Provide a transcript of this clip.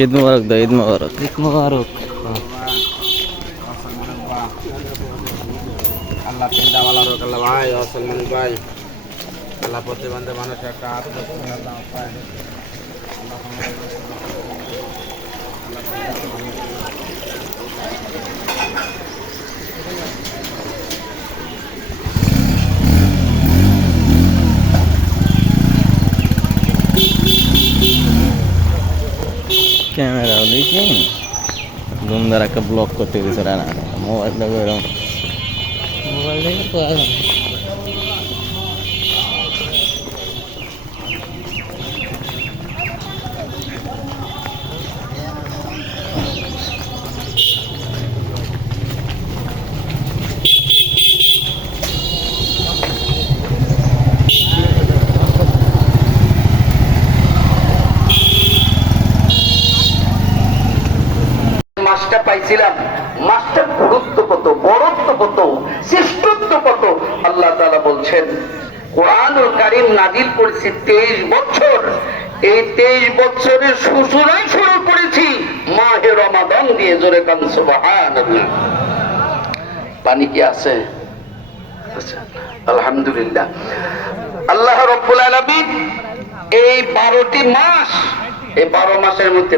ঈদ মুবারক দা, ঈদ মুবারক। ঈদ মুবারক। আল্লাহ চিন্তাওয়ালা রোক আল্লাহ ভাই সলমান ভাই আল্লাহ প্রতিবন্ধী মানুষের একটা আল্লাহ পায় ক্যামেরা দেখি ধুমধার একটা ব্লক করতে গেছে না, মোবাইলটা এরকম মোবাইল দেখে তো আগে মাসটা পাইছিলাম, মাসটার গুরুত্ব কত, বড়ত্ব কত, শ্রেষ্ঠত্ব কত আল্লাহ তাআলা বলছেন। কোরআনুল কারীম নাজিল করেছি 23 বছর। এই 23 বছরের সূচনা শুরু করেছি মাহে রমাদান দিয়ে। জোরে কান সুবহানাল্লাহ। পানি কি আছে? আলহামদুলিল্লাহ। আল্লাহ রাব্বুল আলামিন এই 12টি মাস, এই 12 মাসের মধ্যে